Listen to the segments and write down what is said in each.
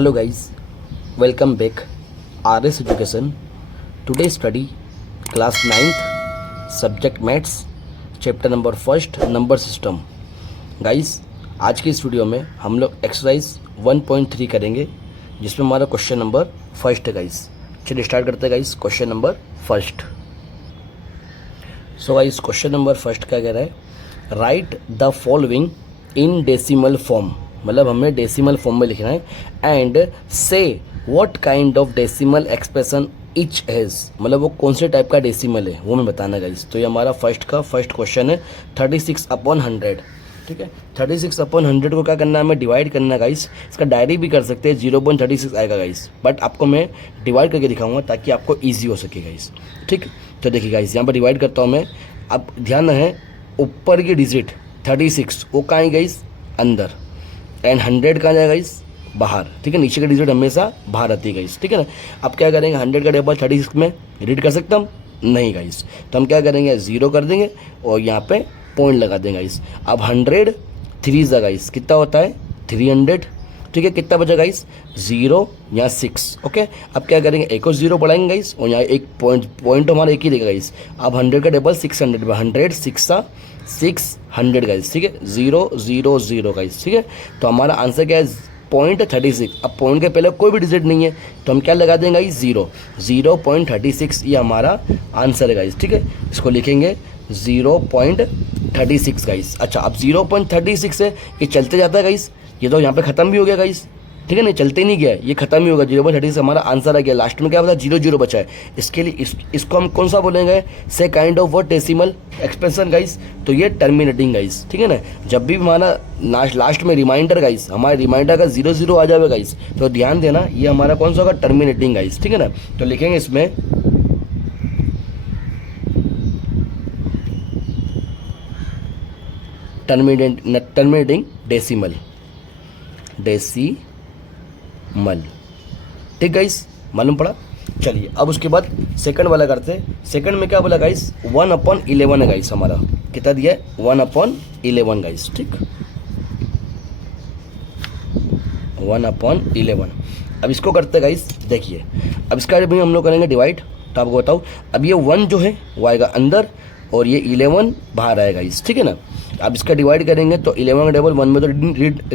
Hello guys, welcome back. RS Education. Today study class 9th subject maths chapter number first number system. Guys आज की इस video में हम लोग exercise 1.3 करेंगे जिसमें हमारा क्वेश्चन नंबर फर्स्ट है. गाइस चलिए स्टार्ट करते हैं. Guys question number first. So guys question number first क्या कह रहा है, right the following in decimal form. मतलब हमें डेसिमल फॉर्म में लिखना है. एंड से what kind of decimal expression etch has. मतलब वो कौन से टाइप का डेसिमल है वो हमें बताना है. गाइस तो ये हमारा फर्स्ट क्वेश्चन है 36/100. ठीक है, 36/100 को क्या करना है, हमें डिवाइड करना है. गाइस इसका डायरी भी कर सकते हैं, 0.36 आएगा. गाइस बट आपको मैं डिवाइड करके दिखाऊंगा ताकि आपको ईजी हो सके. गाइस ठीक, तो देखिए गाइस यहाँ पर डिवाइड करता हूँ मैं. अब ध्यान है ऊपर की डिजिट 36 वो कहाँ है गाइस, अंदर. एंड 100 कहाँ जाएगा गाइस, बाहर. ठीक है, नीचे का डिजिट हमेशा बाहर आती है. गाइस ठीक है ना. अब क्या करेंगे, 100 का टेबल 36 में रीड कर सकता हम नहीं. गाइस तो हम क्या करेंगे, 0 कर देंगे और यहाँ पे पॉइंट लगा देंगे. गाइस अब 100 3 जा गाइस कितना होता है 300. ठीक है, कितना बचा गाइस 0 यहाँ 6. ओके, अब क्या करेंगे, एक और 0 बढ़ाएंगे गाइस और यहाँ एक पॉइंट हमारा एक ही देगा. गाइस अब 100 का टेबल 600 में 100 600 गाइस. ठीक है, 0 0 0 गाइस. ठीक है, तो हमारा आंसर क्या है 0.36. अब पॉइंट के पहले कोई भी डिजिट नहीं है तो हम क्या लगा देंगे गाइस 0.36. ये हमारा आंसर है. गाइस ठीक है, इसको लिखेंगे 0.36 गाइस. अच्छा अब 0.36 से ये चलते जाता है. गाइस ये तो यहाँ पे खत्म भी हो गया. गाइस ठीक है, नहीं चलते नहीं गया, ये खत्म ही होगा. 0.36 हमारा आंसर आ गया. लास्ट में क्या बता 0 0 बचा है. इसके लिए इसको हम कौन सा बोलेंगे, से kind of what decimal expression. Guys तो ये टर्मिनेटिंग. गाइस ठीक है ना, जब भी हमारा लास्ट में रिमाइंडर गाइस, हमारे रिमाइंडर का 0 0 आ जाएगा. गाइस तो ध्यान देना ये हमारा कौन सा होगा, टर्मिनेटिंग. गाइस ठीक है ना, तो लिखेंगे इसमें टर्मिनेटिंग डेसिमल. ठीक गाइस, मालूम पड़ा. चलिए अब उसके बाद सेकंड वाला करते हैं. सेकंड में क्या बोला गाइस 1/11 है. गाइस हमारा कितना दिया है 1/11 गाइस. ठीक 1/11. अब इसको करते हैं गाइस. देखिए अब इसका भी हम लोग करेंगे डिवाइड. तो आपको बताऊँ, अब ये 1 जो है वो आएगा अंदर और ये 11 बाहर आएगा. गाइस ठीक है ना. अब इसका डिवाइड करेंगे तो 11 का टेबल 1 में तो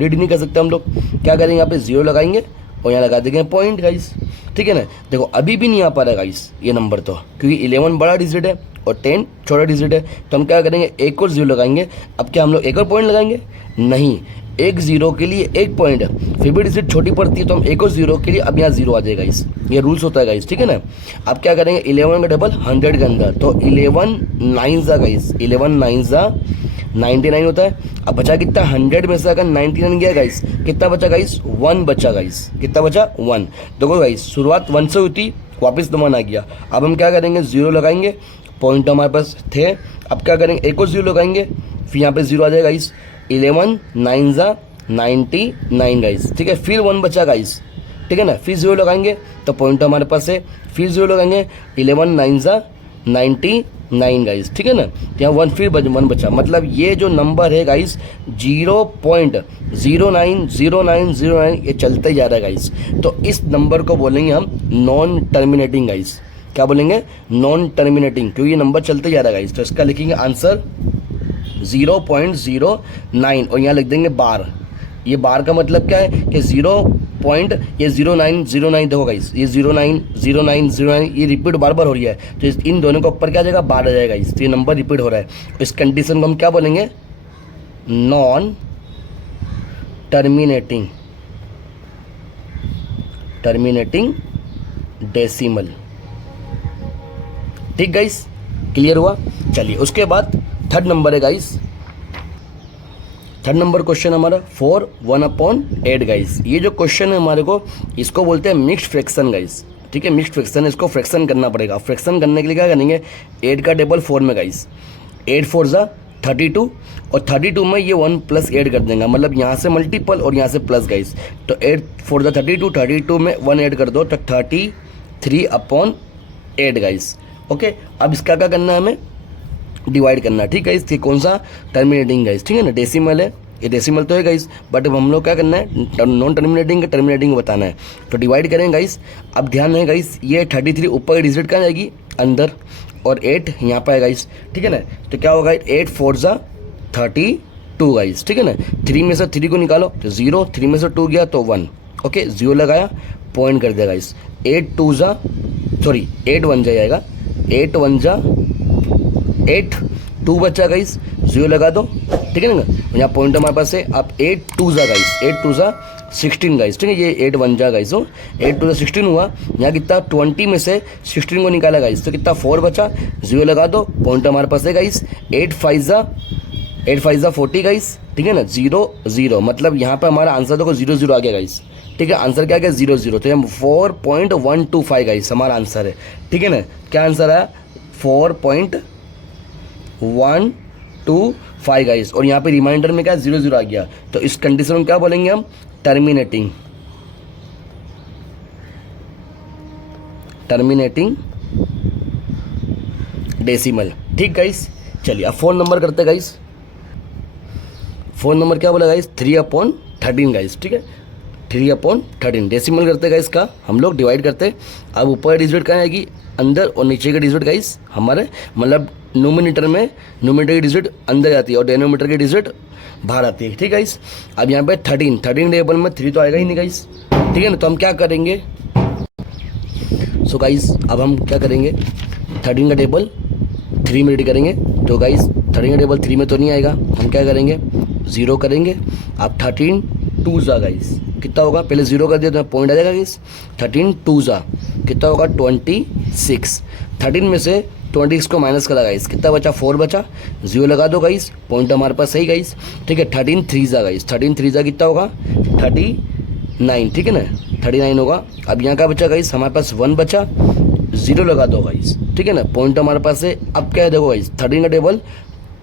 रीड नहीं कर सकते हम लोग. क्या करेंगे, यहाँ पे 0 लगाएंगे और यहाँ लगा देंगे पॉइंट. गाइस ठीक है ना, देखो अभी भी नहीं आ पा रहा है गाइस ये नंबर तो, क्योंकि 11 बड़ा डिजिट है और 10 छोटा डिजिट है. तो हम क्या करेंगे, एक और 0 लगाएंगे. अब क्या हम लोग एक और पॉइंट लगाएंगे, नहीं, एक 0 के लिए एक पॉइंट, फिर भी डिजिट छोटी पड़ती है तो हम एक और 0 के लिए अब यहाँ 0 आ जाएगा. गाइस ये रूल्स होता है. गाइस ठीक है ना. अब क्या करेंगे, 11 का टेबल 100 के अंदर तो 11 9 जा. गाइस 11 9 जा 99 होता है. अब बचा कितना, 100 में से अगर 99 गया गाइस कितना बचा गाइस 1 बचा. गाइस कितना बचा 1. देखो गाइस शुरुआत 1 से हुई थी, वापस 1 आ गया. अब हम क्या करेंगे 0 लगाएंगे, पॉइंट हमारे पास थे. अब क्या करेंगे, एक और 0 लगाएंगे, फिर यहाँ पे 0 आ जाएगा. गाइस 11 9 जा 99 गाइस. ठीक है, फिर 1 बचा. गाइस ठीक है ना, फिर 0 लगाएंगे तो पॉइंट हमारे पास है, फिर 0 लगाएंगे 11 9 जा 99 गाइस. ठीक है ना, यहाँ 1 फिर 1 बचा. मतलब ये जो नंबर है गाइस 0.090909 ये चलते ही जा रहा है. गाइस तो इस नंबर को बोलेंगे हम नॉन टर्मिनेटिंग. गाइस क्या बोलेंगे, नॉन टर्मिनेटिंग, क्योंकि ये नंबर चलते जा रहा है. गाइस तो इसका लिखेंगे आंसर 0.09 और यहाँ लिख देंगे बार. ये बार का मतलब क्या है कि 0.0909. देखो गाइस ये 090909 ये रिपीट बार बार हो रही है तो इन दोनों के ऊपर क्या आ जाएगा, बार आ जाएगा. इस ये नंबर रिपीट हो रहा है. इस कंडीशन को हम क्या बोलेंगे, नॉन टर्मिनेटिंग डेसिमल. ठीक गाइस, क्लियर हुआ. चलिए उसके बाद थर्ड नंबर है गाइस. थर्ड नंबर क्वेश्चन हमारा 4 1/8 गाइस. ये जो क्वेश्चन है हमारे को, इसको बोलते हैं मिक्स्ड फ्रैक्शन. गाइस ठीक है, मिक्स्ड फ्रैक्शन, इसको फ्रैक्शन करना पड़ेगा. फ्रैक्शन करने के लिए क्या करेंगे, 8 का टेबल 4 में. गाइस 8 4 जा 32 और 32 में ये 1 प्लस ऐड कर देंगे. मतलब यहाँ से मल्टीपल और यहाँ से प्लस. गाइस तो 8 4 जा 32 में 1 ऐड कर दो तो 33/8 गाइस. ओके, अब इसका क्या करना है, हमें डिवाइड करना. ठीक है, इसके कौन सा टर्मिनेटिंग. गाइस ठीक है ना, डेसिमल है ये डेसिमल तो है गाइस, बट अब हम लोग क्या करना है, नॉन टर्मिनेटिंग का टर्मिनेटिंग बताना है। तो डिवाइड करेंगे गाइस। अब ध्यान है गाइस, ये 33 ऊपर की डिजिट कहाँ जाएगी, अंदर, और 8 यहाँ पर है गाइस, ठीक है ना। तो क्या होगा, 8 4 जा 32 गाइस, ठीक है ना। 3 में से 3 को निकालो तो 0, 3 में से 2 गया तो 1, ओके, 0 लगाया, पॉइंट कर दिया गाइस। 8 1 जा जाएगा, 8 1 जा 8, 2 बचा गाइस, 0 लगा दो, ठीक है ना। यहाँ पॉइंट हमारे पास है। अब 8 2 जा गाइस, 8 2 जा 16 गाइस, ठीक है। ये 8 1 जा गाइस, 8 2 जा 16 हुआ। यहाँ कितना, 20 में से 16 को निकाला गाइस, तो कितना 4 बचा, 0 लगा दो, पॉइंट हमारे पास है गाइस। 8 5 जा 40 गाइस, ठीक है ना। 0 0 मतलब यहाँ पे हमारा आंसर देखो 0 0 आ गया गाइस, ठीक है। आंसर क्या गया, 0 0, तो हम 4.125 गाइस हमारा आंसर है, ठीक है ना। क्या आंसर आया, 4.125 गाइस। और यहाँ पे रिमाइंडर में क्या 0 0 आ गया, तो इस कंडीशन में क्या बोलेंगे हम, टर्मिनेटिंग डेसिमल, ठीक गाइस। चलिए अब 4 नंबर करते गाइस। 4 नंबर क्या बोला गाइस, 3/13 गाइस, ठीक है। 3/13 डेसिमल करते गाइस का हम लोग डिवाइड करते। अब ऊपर डिजिट कहाँ आएगी, अंदर, और नीचे का डिजिट गाइस हमारे मतलब नोमिनेटर की डिजिट अंदर जाती है और डेनोमीटर की डिजिट बाहर आती है, ठीक है गाइस। अब यहाँ पे 13 टेबल में 3 तो आएगा ही नहीं गाइस, ठीक है ना। तो हम क्या करेंगे, सो गाइस अब हम क्या करेंगे, 13 का टेबल 3 में रेडी करेंगे। तो गाइस 13 का टेबल 3 में तो नहीं आएगा, हम क्या करेंगे, 0 करेंगे। अब 13 2 जा गाइस, कितना होगा, पहले 0 कर दिया तो पॉइंट आ जाएगा गाइस। 13 2 जा कितना होगा, 26। 13 में से 26 को माइनस करा गाइस, कितना बचा, 4 बचा, 0 लगा दो गाइस, पॉइंट हमारे पास सही गाइस, ठीक है। 13 3 जा गाइस, 13 3 जा कितना होगा, 39, ठीक है ना, 39 होगा। अब यहाँ का बचा गाइस हमारे पास 1 बचा, 0 लगा दो गाइस, ठीक है ना, पॉइंट हमारे पास है। अब क्या है देखो गाइस, 13 का टेबल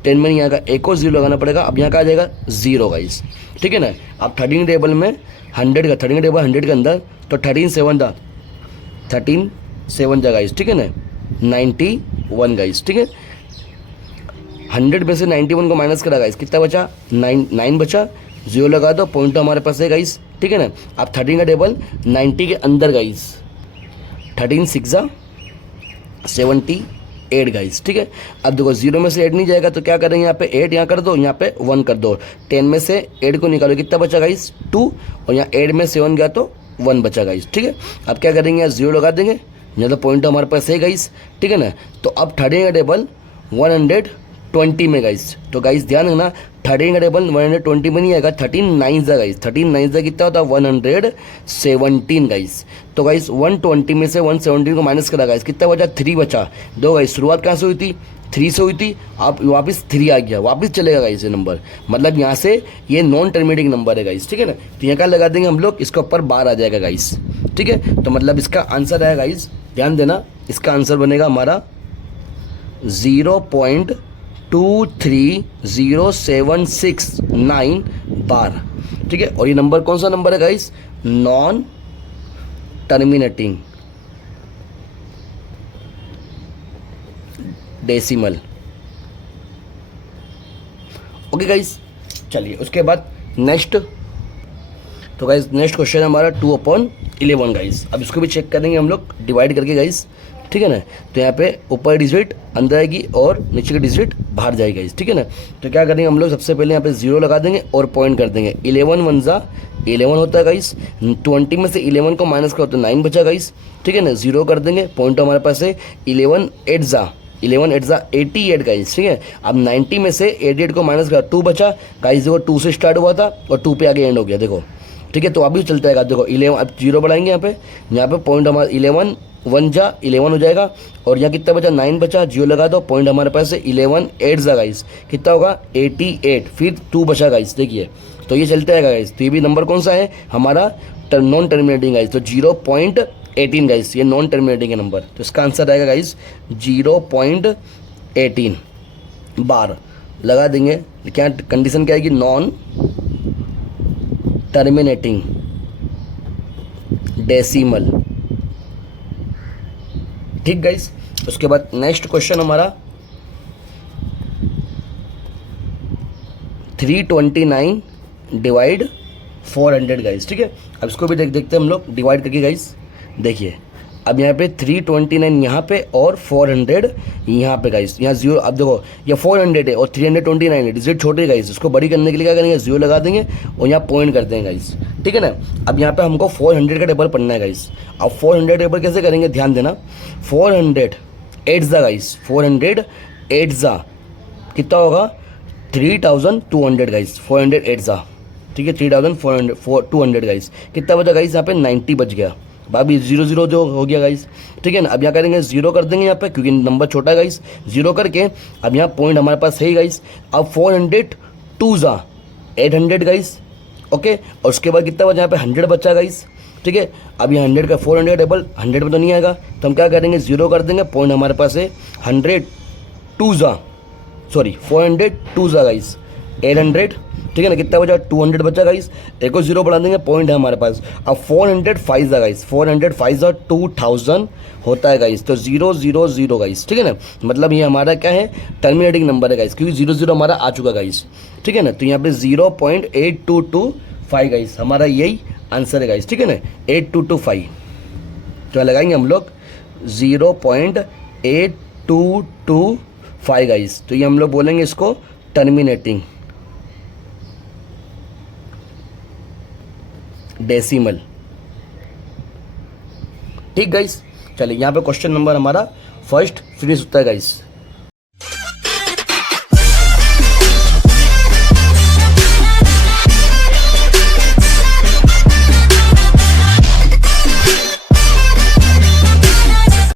10 में नहीं आएगा, एक और 0 लगाना पड़ेगा। अब यहाँ का आ जाएगा 0 गाइस, ठीक है ना। अब 13 टेबल में 100 का, 13 का टेबल 100 के अंदर, तो 13 7 जा गाइस, ठीक है ना, 91 गाइस, ठीक है। 100 में से 91 को माइनस करा गाइस, कितना बचा, 9 बचा, 0 लगा दो, पॉइंट हमारे पास है गाइस, ठीक है ना। अब 13 का टेबल 90 के अंदर गाइस, 13 6 जा 78 गाइस, ठीक है। अब देखो 0 में से 8 नहीं जाएगा, तो क्या करेंगे, यहाँ पे 8 यहाँ कर दो, यहाँ पे 1 कर दो। 10 में से 8 को निकालो, कितना बचा गाइस, 2, और यहाँ 8 में 7 गया तो 1 बचा गाइस, ठीक है। अब क्या करेंगे, यहाँ 0 लगा देंगे, यहाँ तो पॉइंट हमारे पास है गाइस, ठीक है ना। तो अब 13 का टेबल 120 में गाइस, तो गाइस ध्यान रखना, 13 का टेबल 120 में नहीं आएगा, 13 9 जा गाइस, 13 9 जा कितना होता है, 117 गाइस। तो गाइस 120 में से 117 को माइनस करा गाइस, कितना बचा, 3 बचा। दो गाइस शुरुआत कहाँ से हुई थी, 3 से हुई थी, आप वापस 3 आ गया, वापस चलेगा गाइस ये नंबर, मतलब यहाँ से ये नॉन टर्मिनेटिंग नंबर है गाइस, ठीक है ना। तो यहाँ क्या लगा देंगे हम लोग, इसके ऊपर 12 आ जाएगा गाइस, ठीक है। तो मतलब इसका आंसर है गाइस, ध्यान देना, इसका आंसर बनेगा हमारा 0.23076 बार, ठीक है। और ये नंबर कौन सा नंबर है guys, non terminating decimal, okay guys. चलिए उसके बाद नेक्स्ट, तो गाइस नेक्स्ट क्वेश्चन हमारा 2/11 गाइस। अब इसको भी चेक करेंगे हम लोग डिवाइड करके गाइस, ठीक है ना। तो यहाँ पे ऊपर डिजिट अंदर आएगी और नीचे की डिजिट बाहर जाएगी गाइस, ठीक है ना। तो क्या करेंगे हम लोग, सबसे पहले यहाँ पे 0 लगा देंगे और पॉइंट कर देंगे। 11 1 जा 11 होता है गाइस, 20 में से 11 को माइनस करो तो 9 बचा गाइस, ठीक है ना, 0 कर देंगे, पॉइंट हमारे पास है। 11 8 जा 88 गाइस, ठीक है। अब 90 में से 88 को माइनस करा, 2 बचा गाइस, देखो 2 से स्टार्ट हुआ था और 2 पे आगे एंड हो गया, देखो, ठीक है। तो अभी चलता है, देखो 11, अब 0 बढ़ाएंगे यहाँ पे पॉइंट हमारा 11 1 जा 11 हो जाएगा, और यहाँ कितना बचा, 9 बचा, 0 लगा दो, पॉइंट हमारे पास है। 11 8 जा गाइस, कितना होगा, 88, फिर 2 बचा गाइस, देखिए। तो ये चलता है गाइस, तो ये भी नंबर कौन सा है हमारा, नॉन टर्मिनेटिंग गाइस, तो 0.18 गाइस, ये नॉन टर्मिनेटिंग है नंबर। तो इसका आंसर आएगा गाइस 0.18 बार लगा देंगे। क्या कंडीशन क्या आएगी, नॉन टर्मिनेटिंग डेसिमल, ठीक गाइस। उसके बाद नेक्स्ट क्वेश्चन हमारा 329 डिवाइड 400 गाइस, ठीक है। अब इसको भी देखते हैं हम लोग डिवाइड करके गाइस। देखिए अब यहाँ पे 329 यहाँ पे और 400 यहाँ पे गाइस, यहाँ जीरो। अब देखो ये 400 है और 329 है, डिजिट छोटे गाइस, इसको बड़ी करने के लिए क्या करेंगे, जीरो लगा देंगे और यहाँ पॉइंट करते हैं गाइस, ठीक है ना। अब यहाँ पे हमको 400 का टेबल पढ़ना है गाइस। अब 400 टेबल कैसे करेंगे, ध्यान देना। 400 8 जा गाइस, 400 8 जा कितना होगा, 3200 गाइस, 400 8 जा, ठीक है, 3200 गाइस। कितना बचा गाइस, यहाँ पे 90 बच गया। अभी 0 जो हो गया गाइस, ठीक है ना। अब यहाँ करेंगे जीरो कर देंगे यहाँ पे, क्योंकि नंबर छोटा है गाइस, जीरो करके अब यहाँ पॉइंट हमारे पास है ही गाइस। अब 400 2 जा 800 गाइस, ओके। और उसके बाद कितना बचा, यहाँ पे 100 बचा गाइस, ठीक है। अब ये 100 का 400 टेबल 100 में तो नहीं आएगा, तो हम क्या करेंगे, जीरो कर देंगे, पॉइंट हमारे पास है 100 2 जा, सॉरी 400 2 जा गाइस 800, ठीक है ना। कितना बचा, 200 बचा गाइस, एक और जीरो बढ़ा देंगे, पॉइंट है हमारे पास। अब 400 5 जा गाइस, 400 5 जा 2000 होता है गाइस, तो 000 गाइस, ठीक है ना। मतलब ये हमारा क्या है, टर्मिनेटिंग नंबर है गाइस, क्योंकि 00 हमारा आ चुका गाइस, ठीक है ना। तो यहाँ पे 0.8225 गाइस हमारा यही आंसर है गाइस, ठीक है ना, 8225। तो लगाएंगे हम लोग 0.8225 गाइस, तो ये हम लोग बोलेंगे इसको टर्मिनेटिंग डेसिमल, ठीक गाइस। चलिए यहाँ पे क्वेश्चन नंबर हमारा फर्स्ट फिनिश होता है गाइस।